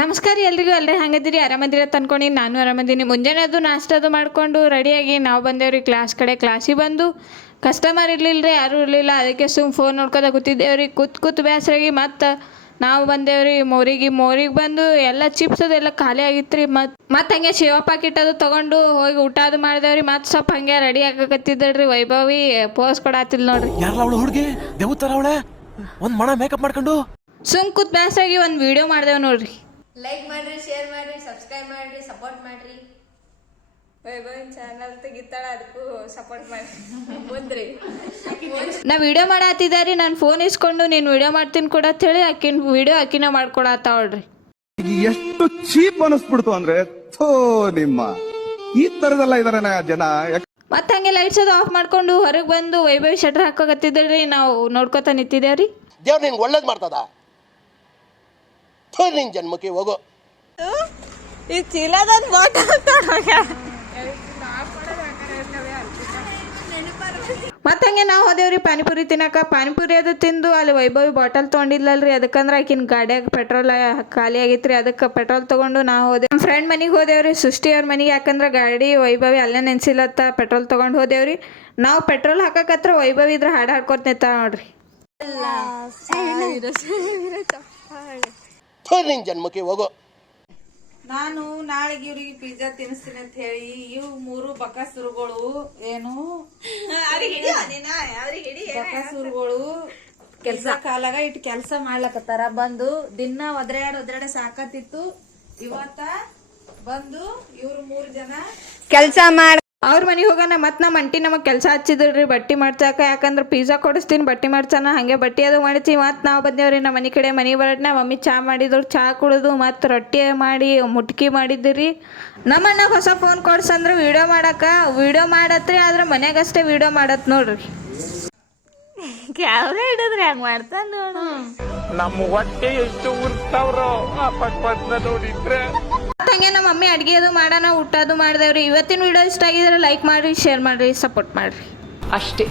ನಮಸ್ಕಾರ ಎಲ್ರಿಗೂ ಅಲ್ರಿ ಹಂಗದಿರಿ ಆರಾಮದಿರ ಅನ್ಕೊಂಡು ನಾನು ಆರಾಮದೀನಿ. ಮುಂಜಾನೆ ಅದು ನಾಷ್ಟದು ಮಾಡಿಕೊಂಡು ರೆಡಿಯಾಗಿ ನಾವು ಬಂದೇವ್ರಿ ಕ್ಲಾಸಿಗೆ ಬಂದು ಕಸ್ಟಮರ್ ಇರಲಿಲ್ಲ ರೀ, ಯಾರೂ ಇರಲಿಲ್ಲ. ಅದಕ್ಕೆ ಫೋನ್ ನೋಡ್ಕೊತ ಕೂತಿದ್ದೇವ್ರಿ. ಕೂತ್ ಬೇಸರಾಗಿ ಮತ್ತು ನಾವು ಬಂದೇವ್ರಿ ಮೋರಿಗೆ ಬಂದು ಎಲ್ಲ ಚಿಪ್ಸ್ ಅದೆಲ್ಲ ಖಾಲಿ ಆಗಿತ್ತು ರೀ. ಮತ್ತು ಹಂಗೆ ಶಿವ ಪಾಕಿಟ್ ಅದು ತೊಗೊಂಡು ಹೋಗಿ ಊಟ ಅದು ಮಾಡಿದೇವ್ರಿ. ಮತ್ತು ಸ್ವಲ್ಪ ಹಂಗೆ ರೆಡಿ ಆಗಕತ್ತಿದ್ದಳ್ರಿ ವೈಭವಿ ಪೋಸ್ ಕೊಡಾತಿಲ್ ನೋಡ್ರಿ. ಹುಡುಗಿ ದೇವತರ ಅವಳೆ ಒಂದು ಮಣ ಮೇಕಪ್ ಮಾಡ್ಕೊಂಡು ಕೂತ್ ಬೇಸರಾಗಿ ಒಂದು ವಿಡಿಯೋ ಮಾಡ್ದೇವ್ ನೋಡ್ರಿ. ಲೈಕ್ ಮಾಡ್ರಿ, ಶೇರ್ ಮಾಡ್ರಿ, ಸಬ್ಸ್ಕ್ರೈಬ್ ಮಾಡ್ರಿ, ಸಪೋರ್ಟ್ ಮಾಡ್ರಿ. ವೈಭವಿನ ಚಾನಲ್ ತೆಗಿತಾಳ, ಅದಕ್ಕೂ ಸಪೋರ್ಟ್ ಮಾಡಿ ಮುಂದ್ರಿ. ನಾ ವಿಡಿಯೋ ಮಾಡತ್ತಿದ್ದಾರಿ, ನಾನು ಫೋನ್ ಇಸ್ಕೊಂಡು ನೀನು ವಿಡಿಯೋ ಮಾಡ್ತೀನಿ ಕೂಡ ಅಂತ ಹೇಳಿ ಆಕಿನ ಮಾಡ್ಕೊಳತ್ತಾವಳ್ರಿ. ಎಷ್ಟು ಚೀಪ್ ಅನಿಸ್ಬಿಡ್ತು ಅಂದ್ರೆ ನಿಮ್ಮ ಈ ತರದೆಲ್ಲ ಇದಾರೆ ಜನ. ಮತ್ತೆ ಹಂಗೆ ಲೈಟ್ಸ್ ಅದು ಆಫ್ ಮಾಡ್ಕೊಂಡು ಹೊರಗೆ ಬಂದು ವೈಭವಿ ಶಟರ್ ಹಾಕೋಕತ್ತಿದ್ರಿ. ನಾವು ನೋಡ್ಕೊತ ನಿಂತಿದ್ದೇವ್ರಿ. ದೇವ್ರು ನಿನ್ಗೆ ಒಳ್ಳೇದು ಮಾಡ್ತದ, ನಿನ್ ಜನ್ಮಕ್ಕೆ ಹೋಗೋ. ಈ ಚೀಲದೊಂದು ಮತ್ತೆ ಹಂಗೆ ನಾವು ಹೋದೇವ್ರಿ ಪಾನಿಪುರಿ ತಿನ್ನಕ. ಪಾನಿಪುರಿ ಅದು ತಿಂದು ಅಲ್ಲಿ ವೈಭವಿ ಬಾಟಲ್ ತೊಗೊಂಡಿಲ್ಲಲ್ರಿ, ಅದಕ್ಕಂದ್ರೆ ಆಕಿನ ಗಾಡಿಯಾಗ ಪೆಟ್ರೋಲ್ ಖಾಲಿ ಆಗಿತ್ತು. ಅದಕ್ಕೆ ಪೆಟ್ರೋಲ್ ತೊಗೊಂಡು ನಾವು ಹೋದೆ. ನಮ್ಮ ಫ್ರೆಂಡ್ ಮನೆಗೆ ಹೋದೇವ್ರಿ, ಸೃಷ್ಟಿ ಅವ್ರ ಮನೆಗೆ. ಯಾಕಂದ್ರೆ ಗಾಡಿ ವೈಭವಿ ಅಲ್ಲೇ ನೆನ್ಸಿಲ್ಲತ್ತ ಪೆಟ್ರೋಲ್ ತೊಗೊಂಡು ಹೋದೇವ್ರಿ. ನಾವು ಪೆಟ್ರೋಲ್ ಹಾಕಕತ್ರ ವೈಭವಿ ಇದ್ರ ಹಾಡು ಹಾಡ್ಕೊತ ನಿಂತ ನೋಡ್ರಿ. ನಿನ್ ಜನ್ಮಕ್ಕೆ ಹೋಗೋ. ನಾನು ನಾಳೆಗೆ ಇವ್ರಿಗೆ ಪಿಜ್ಜಾ ತಿನ್ನಿಸ್ತೀನಿ ಅಂತ ಹೇಳಿ ಇವು 3 ಬಕಾಸುರುಗಳು ಏನು ಬಕಾಸುರುಗಳು ಕೆಲ್ಸ ಕಾಲಾಗ ಇಟ್ಟು ಕೆಲಸ ಮಾಡ್ಲಕತ್ತಾರ. ಬಂದು ದಿನ ಒದ್ರಾಡ ಸಾಕತ್ತಿತ್ತು. ಇವತ್ತ ಬಂದು ಇವ್ರು 3 ಜನ ಕೆಲಸ ಮಾಡ ಅವ್ರ ಮನೆಗೆ ಹೋಗೋಣ. ಮತ್ತು ನಮ್ಮ ಅಂಟಿ ನಮಗೆ ಕೆಲಸ ಹಚ್ಚಿದ್ರಿ ಬಟ್ಟೆ ಮಾಡ್ಸಾಕ. ಯಾಕಂದ್ರೆ ಪಿಜ್ಜಾ ಕೊಡಿಸ್ತೀನಿ ಬಟ್ಟೆ ಮಾಡ್ಸಾನ. ಹಾಗೆ ಬಟ್ಟೆ ಅದು ಮಾಡಿಸಿ ಮತ್ತು ನಾವು ಬಂದೇವ್ರಿ ನಮ್ಮ ಮನೆ ಕಡೆ. ಮನೆ ಬರಟ್ನ ಮಮ್ಮಿ ಚಹಾ ಮಾಡಿದ್ರು, ಚಹಾ ಕುಡಿದು ಮತ್ತು ರೊಟ್ಟಿ ಮಾಡಿ ಮುಟ್ಕಿ ಮಾಡಿದ್ರಿ. ನಮ್ಮ ಅಣ್ಣಗೆ ಹೊಸ ಫೋನ್ ಕೊಡ್ಸಂದ್ರೆ ವಿಡಿಯೋ ಮಾಡತ್ರಿ. ಆದ್ರೆ ಮನ್ಯಾಗಷ್ಟೇ ವಿಡಿಯೋ ಮಾಡತ್ ನೋಡ್ರಿ. ಕ್ಯಾವ್ರೆ ಹಿಡಿದ್ರೆ ಹಂಗ ಮಾಡ್ತಾನ ನೋಡು. ನಮ್ಮ ಹೊಟ್ಟೆ ಎಷ್ಟು ಉರ್ತಾವ್ರೋ ಆ ಪಟ್ಪಟ್ನ ನೋಡಿದ್ರೆ. ಹಂಗೆ ನಮ್ಮ ಮಮ್ಮಿ ಅಡುಗೆ ಅದು ಮಾಡೋಣ, ಊಟ ಅದು ಮಾಡಿದೇವ್ರಿ. ಇವತ್ತಿನ ವಿಡಿಯೋ ಇಷ್ಟ ಆಗಿದ್ರೆ ಲೈಕ್ ಮಾಡಿರಿ, ಶೇರ್ ಮಾಡಿರಿ, ಸಪೋರ್ಟ್ ಮಾಡಿರಿ ಅಷ್ಟೇ.